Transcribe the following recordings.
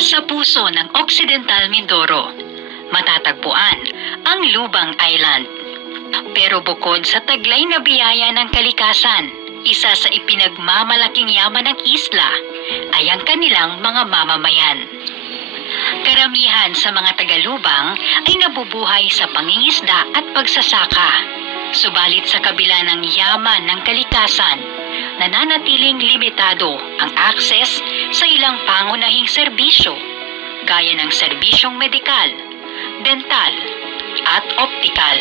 Sa puso ng Occidental Mindoro, matatagpuan ang Lubang Island. Pero bukod sa taglay na biyaya ng kalikasan, isa sa ipinagmamalaking yaman ng isla ay ang kanilang mga mamamayan. Karamihan sa mga tagalubang ay nabubuhay sa pangingisda at pagsasaka. Subalit sa kabila ng yaman ng kalikasan, nananatiling limitado ang akses sa ilang pangunahing serbisyo, gaya ng serbisyong medikal, dental, at optikal.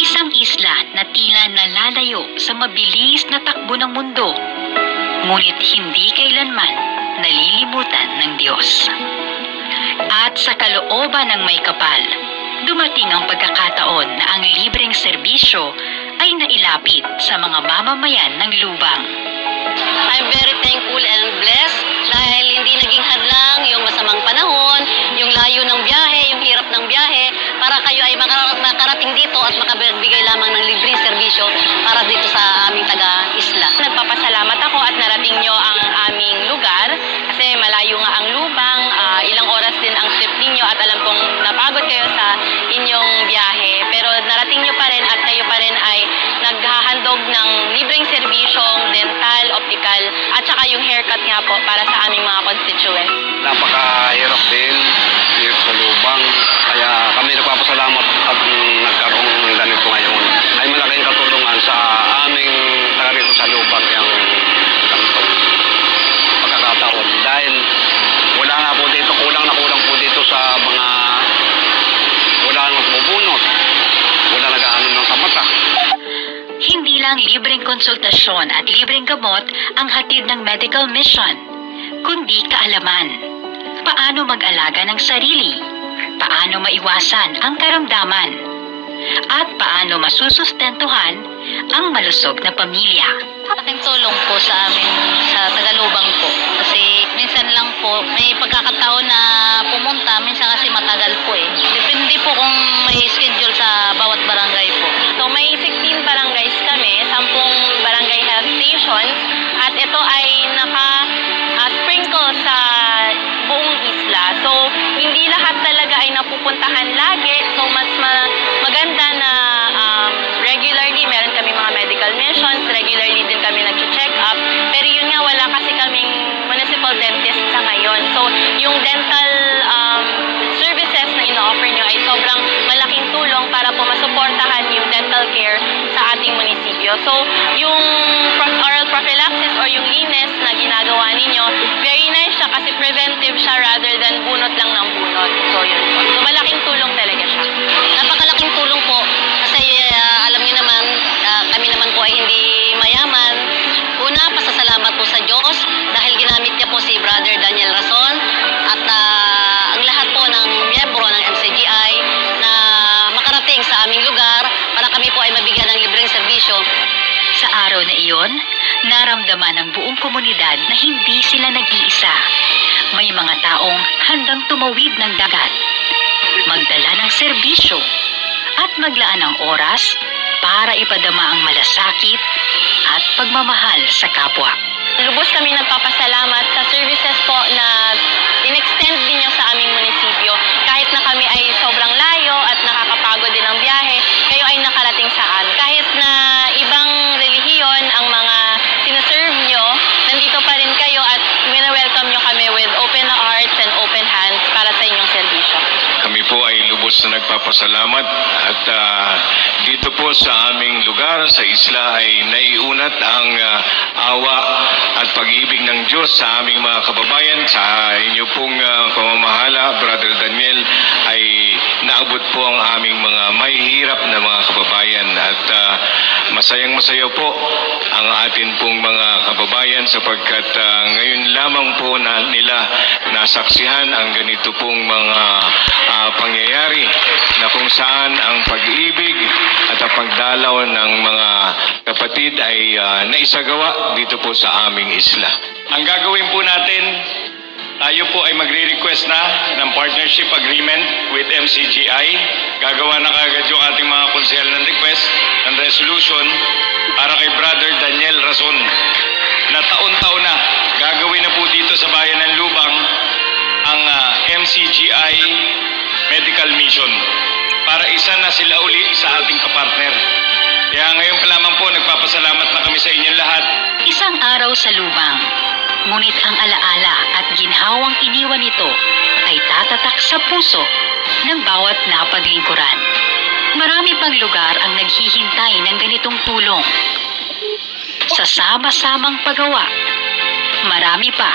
Isang isla na tila nalalayo sa mabilis na takbo ng mundo, ngunit hindi kailanman nalilimutan ng Diyos. At sa kalooban ng may kapal, dumating ang pagkakataon na ang libreng serbisyo ay nailapit sa mga mamamayan ng lubang. I'm very thankful and blessed dahil hindi naging hadlang yung masamang panahon, yung layo ng biyahe, yung hirap ng biyahe, para kayo ay makara- makarating dito at makapagbigay lamang ng libreng serbisyo para dito sa nga po para sa aming mga constituents. napakahirap din dito sa lubang. Kaya kami nagpapasalamat at mm, nagkaroon ng ganito ngayon. Ay malaking katulungan sa aming taga rito sa lubang yung ganitong pagkakataon. Dahil wala nga po dito, kulang na kulang po dito sa mga wala nang bubunot. Wala nag-ano ng sa mata. Lang libreng konsultasyon at libreng gamot ang hatid ng medical mission, kundi kaalaman. Paano mag-alaga ng sarili? Paano maiwasan ang karamdaman? At paano masusustentuhan ang malusog na pamilya? Malaking tulong po sa amin sa Tagalubang po. Kasi minsan lang po, may pagkakataon na at ito ay naka-sprinkle sa buong isla. So hindi lahat talaga ay napupuntahan lagi. So mas ma- maganda na um, regularly meron kami mga medical missions, regularly din kami nag-check up. Pero yun nga wala kasi kaming municipal dentist sa ngayon. So yung dental um, services na ino-offer nyo ay sobrang malaking tulong para po masuportahan yung dental care sa ating munisipyo. So, yung oral prophylaxis or yung linis na ginagawa ninyo, very nice siya kasi preventive siya rather than bunot lang ng bunot. So, yun po. So, malaking tulong talaga siya. Napakalaking tulong po kasi ah, alam niyo naman, ah, kami naman po ay hindi mayaman. Una, pasasalamat po sa Diyos dahil ginamit niya po si Brother Daniel Rason at ah, ang lahat po ng miyembro ng MCGI na makarating sa aming lugar para kami po ay mabigyan ng libreng serbisyo. Sa araw na iyon, naramdaman ng buong komunidad na hindi sila nag-iisa. May mga taong handang tumawid ng dagat, magdala ng serbisyo, at maglaan ng oras para ipadama ang malasakit at pagmamahal sa kapwa. Lubos kami nagpapasalamat sa services po na in-extend ninyo sa aming munisipyo. Kahit na kami ay sobrang layo at nakakapagod din ang biyahe, kayo ay nakarating sa amin. Kahit na ibang relihiyon ang mga sinuserve nyo, nandito pa rin kayo at wina-welcome nyo kami with open hearts and open hands para sa inyong serbisyo. Kami po lubos na nagpapasalamat at ah, dito po sa aming lugar sa isla ay naiunat ang ah, awa at pag-ibig ng Diyos sa aming mga kababayan. Sa inyo pong ah, pamamahala, Brother Daniel, ay naabot po ang aming mga mahihirap na mga kababayan at ah, masayang masaya po ang atin pong mga kababayan sapagkat ah, ngayon lamang po na nila nasaksihan ang ganito pong mga ah, pangyayari na kung saan ang pag-ibig at ang pagdalaw ng mga kapatid ay ah, naisagawa dito po sa aming isla. Ang gagawin po natin, tayo po ay magre-request na ng partnership agreement with MCGI. Gagawa na kagad yung ating mga konsehal ng request ng resolution para kay Brother Daniel Rason na taon-taon na gagawin na po dito sa bayan ng Lubang ang ah, MCGI Medical Mission para isa na sila uli sa ating kapartner. Kaya ngayon pa lamang po, nagpapasalamat na kami sa inyong lahat Isang araw sa lubang, ngunit ang alaala at ginhawang iniwan nito ay tatatak sa puso ng bawat napaglingkuran. Marami pang lugar ang naghihintay ng ganitong tulong. Sa sama-samang paggawa, marami pa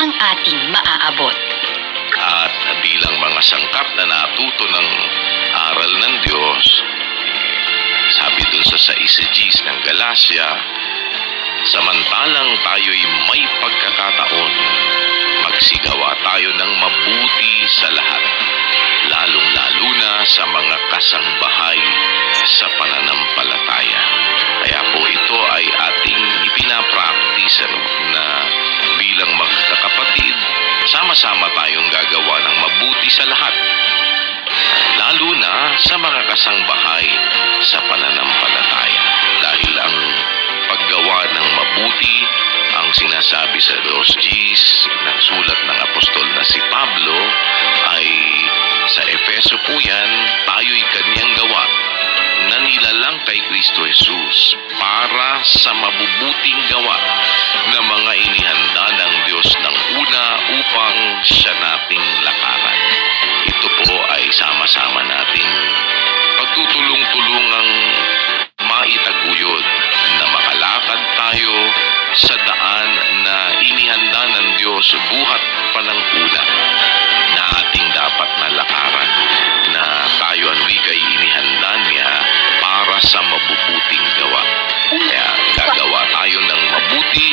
ang ating maaabot. at bilang mga sangkap na natuto ng aral ng Diyos, sabi dun sa 6 Gs ng Galacia, samantalang tayo'y may pagkakataon, magsigawa tayo ng mabuti sa lahat, lalong-lalo na sa mga kasangbahay sa pananampalataya. Kaya po ito ay ating ipinapractice ano, na bilang magkakapatid, sama-sama tayong gagawa ng mabuti sa lahat. Lalo na sa mga kasangbahay sa pananampalataya. Dahil ang paggawa ng mabuti, ang sinasabi sa Dos Gs ng sulat ng apostol na si Pablo, ay sa Efeso po yan, tayo'y kanyang gawa na nilalang kay Kristo Jesus para sa mabubuting gawa na mga inihanda ng Diyos ng una upang siya nating lakaran. Ito po ay sama-sama nating pagtutulong-tulungang sa daan na inihanda ng Diyos buhat pa ng una na ating dapat na lakaran na tayo ang wikay inihanda niya para sa mabubuting gawa. Kaya gagawa tayo ng mabuti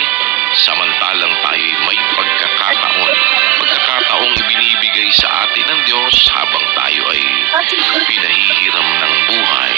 samantalang tayo'y may pagkakataon. Pagkakataong ibinibigay sa atin ng Diyos habang tayo ay pinahihiram ng buhay.